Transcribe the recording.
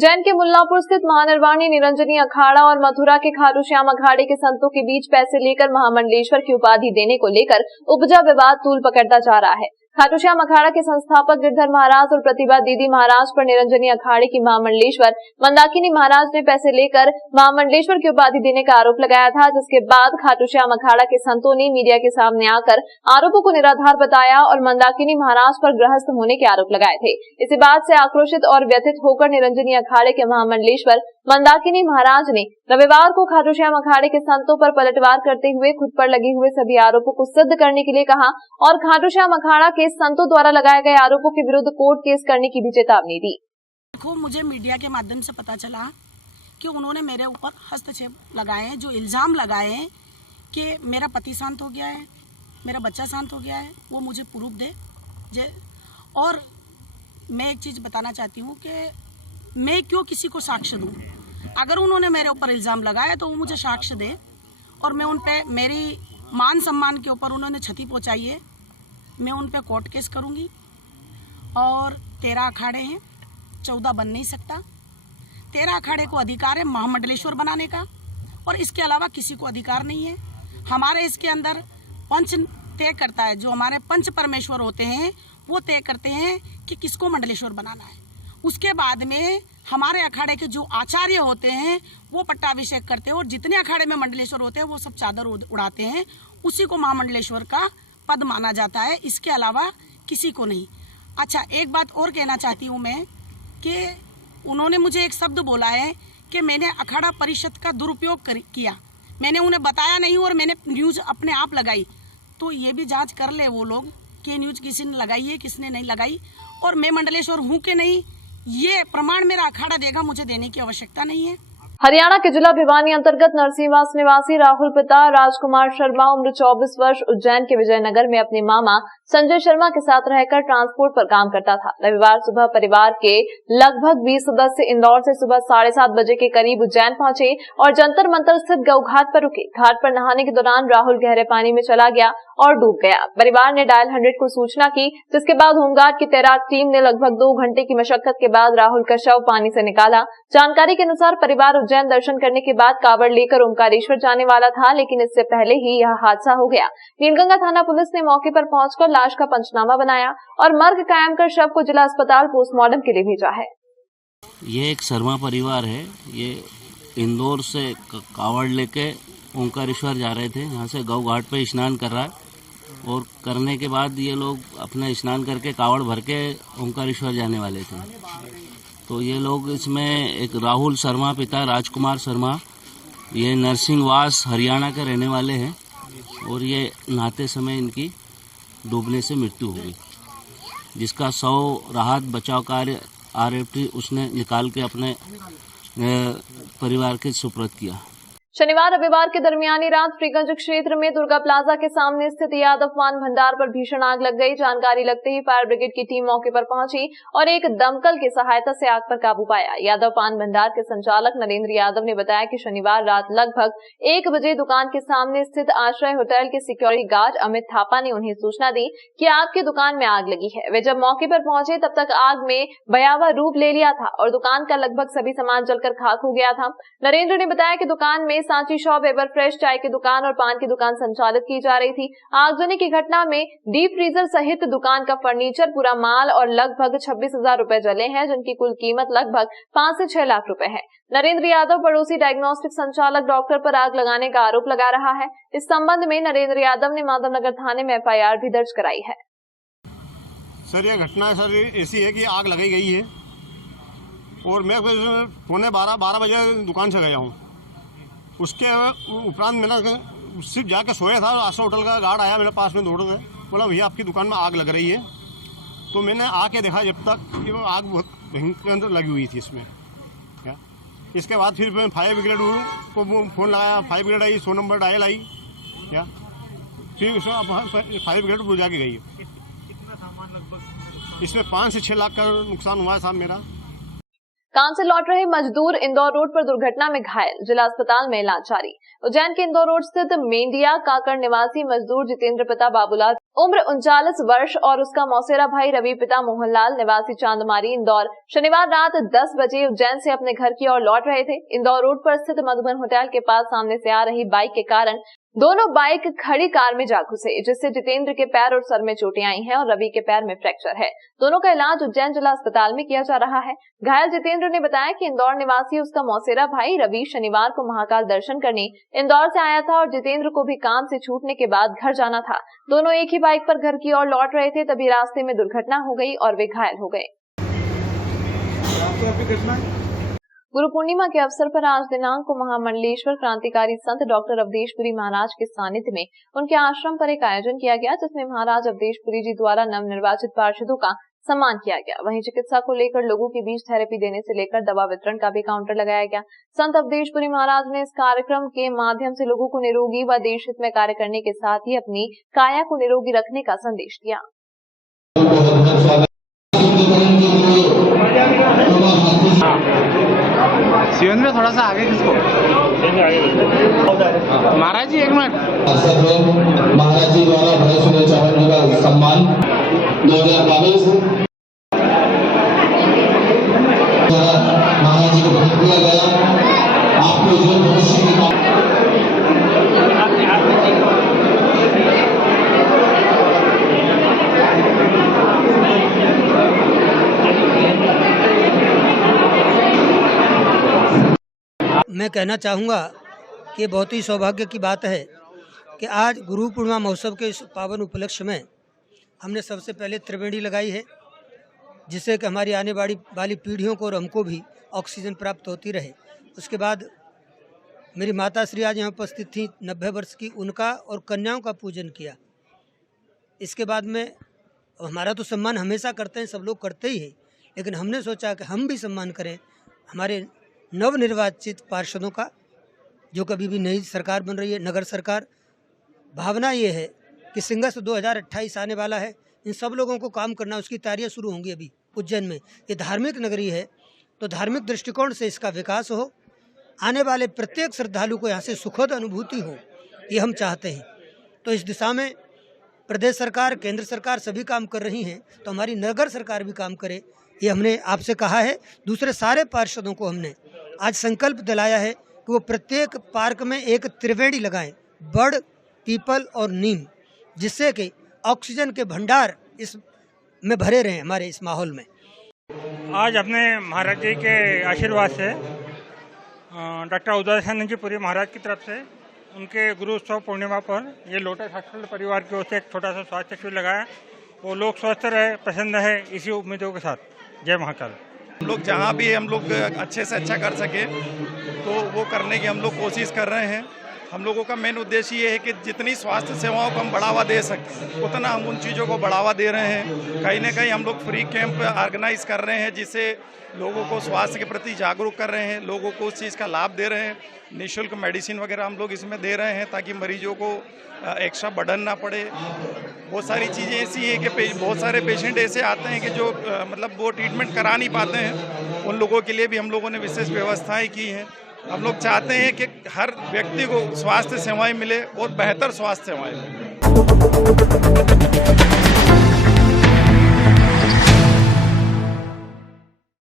उज्जैन के मुल्लापुर स्थित महानिर्वाणी निरंजनी अखाड़ा और मथुरा के खाटू श्याम अखाड़े के संतों के बीच पैसे लेकर महामंडलेश्वर की उपाधि देने को लेकर उपजा विवाद तूल पकड़ता जा रहा है। खाटू श्याम अखाड़ा के संस्थापक गिरधर महाराज और प्रतिभा दीदी महाराज पर निरंजनी अखाड़े की महामंडलेश्वर मंदाकिनी महाराज ने पैसे लेकर महामंडलेश्वर की उपाधि देने का आरोप लगाया था, जिसके बाद खाटू श्याम अखाड़ा के संतों ने मीडिया के सामने आकर आरोपों को निराधार बताया और मंदाकिनी महाराज पर गृहस्थ होने के आरोप लगाए थे। इसी बात से आक्रोशित और व्यथित होकर निरंजनी अखाड़े के महामंडलेश्वर मंदाकिनी महाराज ने रविवार को खाटू श्याम अखाड़े के संतों पर पलटवार करते हुए खुद पर लगे हुए सभी आरोपों को सिद्ध करने के लिए कहा और खाटू श्याम अखाड़ा के संतों द्वारा लगाए गए आरोपों के विरुद्ध कोर्ट केस करने की भी चेतावनी दी। देखो, मुझे मीडिया के माध्यम से पता चला कि उन्होंने मेरे ऊपर हस्तक्षेप लगाए हैं, जो इल्जाम लगाए हैं कि मेरा पति शांत हो गया है, मेरा बच्चा शांत हो गया है, वो मुझे प्रूफ दे। और मैं एक चीज़ बताना चाहती हूँ कि मैं क्यों किसी को साक्ष्य दूँ। अगर उन्होंने मेरे ऊपर इल्ज़ाम लगाया तो वो मुझे साक्ष्य दे और मैं उन पे, मेरी मान सम्मान के ऊपर उन्होंने क्षति पहुँचाई है, मैं उन पे कोर्ट केस करूँगी। और 13 अखाड़े हैं, 14 बन नहीं सकता। 13 अखाड़े को अधिकार है महामंडलेश्वर बनाने का और इसके अलावा किसी को अधिकार नहीं है। हमारे इसके अंदर पंच तय करता है, जो हमारे पंच परमेश्वर होते हैं वो तय करते हैं कि किसको मंडलेश्वर बनाना है। उसके बाद में हमारे अखाड़े के जो आचार्य होते हैं वो पट्टाभिषेक करते हैं और जितने अखाड़े में मंडलेश्वर होते हैं वो सब चादर उड़ाते हैं, उसी को महामंडलेश्वर का पद माना जाता है, इसके अलावा किसी को नहीं। अच्छा, एक बात और कहना चाहती हूँ मैं कि उन्होंने मुझे एक शब्द बोला है कि मैंने अखाड़ा परिषद का दुरुपयोग किया। मैंने उन्हें बताया नहीं और मैंने न्यूज़ अपने आप लगाई, तो ये भी जांच कर ले वो लोग कि न्यूज़ किसी ने लगाई है, किसने नहीं लगाई। और मैं मंडलेश्वर हूँ कि नहीं, ये प्रमाण मेरा अखाड़ा देगा, मुझे देने की आवश्यकता नहीं है। हरियाणा के जिला भिवानी अंतर्गत नरसिंहवास निवासी राहुल पिता राजकुमार शर्मा उम्र 24 वर्ष उज्जैन के विजयनगर में अपने मामा संजय शर्मा के साथ रहकर ट्रांसपोर्ट पर काम करता था। रविवार सुबह परिवार के लगभग 20 सदस्य इंदौर से सुबह 7:30 बजे के करीब उज्जैन पहुंचे और जंतर मंतर स्थित गौ घाट पर रुके। घाट पर नहाने के दौरान राहुल गहरे पानी में चला गया और डूब गया। परिवार ने डायल 100 को सूचना की, जिसके बाद होमगार्ड की तैराक टीम ने लगभग 2 घंटे की मशक्कत के बाद राहुल का शव पानी से निकाला। जानकारी के अनुसार परिवार उज्जैन दर्शन करने के बाद कावड़ लेकर ओमकारेश्वर जाने वाला था, लेकिन इससे पहले ही यह हादसा हो गया। नीलगंगा थाना पुलिस ने मौके पर पहुंचकर लाश का पंचनामा बनाया और मर्ग कायम कर शव को जिला अस्पताल पोस्टमार्टम के लिए भेजा है। ये एक शर्मा परिवार है, ये इंदौर से कावड़ लेके ओमकारेश्वर जा रहे थे। यहाँ से गौ घाट पे स्नान कर रहा है और करने के बाद ये लोग अपना स्नान करके कावड़ भर के ओमकारेश्वर जाने वाले थे। तो ये लोग इसमें एक राहुल शर्मा पिता राजकुमार शर्मा, ये नरसिंहवास हरियाणा के रहने वाले हैं और ये नहाते समय इनकी डूबने से मृत्यु हो गई, जिसका शव राहत बचाव कार्य RFT उसने निकाल के अपने परिवार के सुपुर्द किया। शनिवार रविवार के दरमियानी रात फ्रीगंज क्षेत्र में दुर्गा प्लाजा के सामने स्थित यादव पान भंडार पर भीषण आग लग गई। जानकारी लगते ही फायर ब्रिगेड की टीम मौके पर पहुंची और एक दमकल की सहायता से आग पर काबू पाया। यादव पान भंडार के संचालक नरेंद्र यादव ने बताया कि शनिवार रात लगभग 1 बजे दुकान के सामने स्थित आश्रय होटल के सिक्योरिटी गार्ड अमित थापा ने उन्हें सूचना दी कि आपकी दुकान में आग लगी है। वे जब मौके पर पहुंचे तब तक आग में भयावह रूप ले लिया था और दुकान का लगभग सभी सामान जलकर खाक हो गया था। नरेंद्र ने बताया कि दुकान में सांची शॉप, एवर फ्रेश चाय की दुकान और पान की दुकान संचालित की जा रही थी। आगजनी की घटना में डीप फ्रीजर सहित दुकान का फर्नीचर, पूरा माल और लगभग 26,000 रुपए जले हैं, जिनकी कुल कीमत लगभग 5 से 6 लाख रुपए है। नरेंद्र यादव पड़ोसी डायग्नोस्टिक संचालक डॉक्टर पर आग लगाने का आरोप लगा रहा है। इस संबंध में नरेंद्र यादव ने माधवनगर थाने में FIR भी दर्ज कराई है। सर, यह घटना सर ऐसी है कि आग लगाई गई है और मैं 12:15 बजे दुकान से गया हूँ। उसके उपरांत मैंने सिर्फ जाकर सोया था, आश्रय होटल का गार्ड आया मेरे पास में दौड़ के, बोला भैया आपकी दुकान में आग लग रही है। तो मैंने आके देखा जब तक कि वो आग बहुत के अंदर लगी हुई थी इसमें। क्या इसके बाद फिर मैं फायर ब्रिगेड को फ़ोन लगाया, फायर ब्रिगेड आई, 100 नंबर डायल आई। क्या फिर उसमें फायर ब्रिगेड बुझा के गई। इसमें 5 से 6 लाख का नुकसान हुआ है साहब मेरा। काम से लौट रहे मजदूर इंदौर रोड पर दुर्घटना में घायल, जिला अस्पताल में इलाज जारी। उज्जैन के इंदौर रोड स्थित मेंडिया काकड़ निवासी मजदूर जितेंद्र पिता बाबूलाल उम्र 39 वर्ष और उसका मौसेरा भाई रवि पिता मोहनलाल निवासी चांदमारी इंदौर शनिवार रात 10 बजे उज्जैन से अपने घर की ओर लौट रहे थे। इंदौर रोड पर स्थित मधुबन होटल के पास सामने से आ रही बाइक के कारण दोनों बाइक खड़ी कार में जा घुसे, जिससे जितेंद्र के पैर और सर में चोटें आई हैं और रवि के पैर में फ्रैक्चर है। दोनों का इलाज उज्जैन जिला अस्पताल में किया जा रहा है। घायल जितेंद्र ने बताया कि इंदौर निवासी उसका मौसेरा भाई रवि शनिवार को महाकाल दर्शन करने इंदौर से आया था और जितेंद्र को भी काम से छूटने के बाद घर जाना था। दोनों एक ही बाइक पर घर की ओर लौट रहे थे, तभी रास्ते में दुर्घटना हो गई और वे घायल हो गए। गुरु पूर्णिमा के अवसर पर आज दिनांक को महामंडलेश्वर क्रांतिकारी संत डॉक्टर अवधेशपुरी महाराज के सानिध्य में उनके आश्रम पर एक आयोजन किया गया, जिसमें महाराज अवधेशपुरी जी द्वारा नवनिर्वाचित पार्षदों का सम्मान किया गया। वहीं चिकित्सा को लेकर लोगों के बीच थेरेपी देने से लेकर दवा वितरण का भी काउंटर लगाया गया। संत अवधेशपुरी महाराज ने इस कार्यक्रम के माध्यम से लोगों को निरोगी व देश हित में कार्य करने के साथ ही अपनी काया को निरोगी रखने का संदेश दिया। शिवेंद्र थोड़ा सा आगे किसको महाराज जी एक मिनट। महाराज जी द्वारा बड़े सुंदर चौहान का सम्मान 2022 महाराज जी को भेंट किया गया। आपको जो भविष्य की मैं कहना चाहूँगा कि बहुत ही सौभाग्य की बात है कि आज गुरु पूर्णिमा महोत्सव के इस पावन उपलक्ष्य में हमने सबसे पहले त्रिवेणी लगाई है, जिससे कि हमारी आने वाली पीढ़ियों को और हमको भी ऑक्सीजन प्राप्त होती रहे। उसके बाद मेरी माता श्री आज यहाँ उपस्थित थी 90 वर्ष की, उनका और कन्याओं का पूजन किया। इसके बाद में हमारा तो सम्मान हमेशा करते हैं, सब लोग करते ही हैं, लेकिन हमने सोचा कि हम भी सम्मान करें हमारे नवनिर्वाचित पार्षदों का, जो कभी भी नई सरकार बन रही है, नगर सरकार। भावना ये है कि सिंगस 2028 आने वाला है, इन सब लोगों को काम करना, उसकी तैयारियां शुरू होंगी। अभी उज्जैन में ये धार्मिक नगरी है, तो धार्मिक दृष्टिकोण से इसका विकास हो, आने वाले प्रत्येक श्रद्धालु को यहाँ से सुखद अनुभूति हो, ये हम चाहते हैं। तो इस दिशा में प्रदेश सरकार, केंद्र सरकार सभी काम कर रही हैं, तो हमारी नगर सरकार भी काम करे, ये हमने आपसे कहा है। दूसरे सारे पार्षदों को हमने आज संकल्प दिलाया है कि वो प्रत्येक पार्क में एक त्रिवेणी लगाएं, बड़, पीपल और नीम, जिससे कि ऑक्सीजन के भंडार इस में भरे रहें हमारे इस माहौल में। आज अपने महाराज जी के आशीर्वाद से डॉक्टर अवधेशानंद जी पुरी महाराज की तरफ से उनके गुरु उत्सव पूर्णिमा पर ये लोटस हॉस्पिटल परिवार की ओर से एक छोटा सा स्वास्थ्य शिविर लगाया। वो लोग स्वस्थ रहे, प्रसन्न रहे, इसी उम्मीदों के साथ। जय महाकाल। हम लोग जहाँ भी हम लोग अच्छे से अच्छा कर सके तो वो करने की हम लोग कोशिश कर रहे हैं। हम लोगों का मेन उद्देश्य ये है कि जितनी स्वास्थ्य सेवाओं को हम बढ़ावा दे सकें उतना हम उन चीज़ों को बढ़ावा दे रहे हैं। कहीं ना कहीं हम लोग फ्री कैंप ऑर्गेनाइज कर रहे हैं, जिससे लोगों को स्वास्थ्य के प्रति जागरूक कर रहे हैं, लोगों को उस चीज़ का लाभ दे रहे हैं। निःशुल्क मेडिसिन वगैरह हम लोग इसमें दे रहे हैं ताकि मरीजों को एक्स्ट्रा बर्डन ना पड़े। बहुत सारी चीज़ें ऐसी हैं कि बहुत सारे पेशेंट ऐसे आते हैं कि जो मतलब वो ट्रीटमेंट करा नहीं पाते हैं, उन लोगों के लिए भी हम लोगों ने विशेष व्यवस्थाएं की हैं। हम लोग चाहते हैं कि हर व्यक्ति को स्वास्थ्य सेवाएं मिले और बेहतर स्वास्थ्य सेवाएं मिले।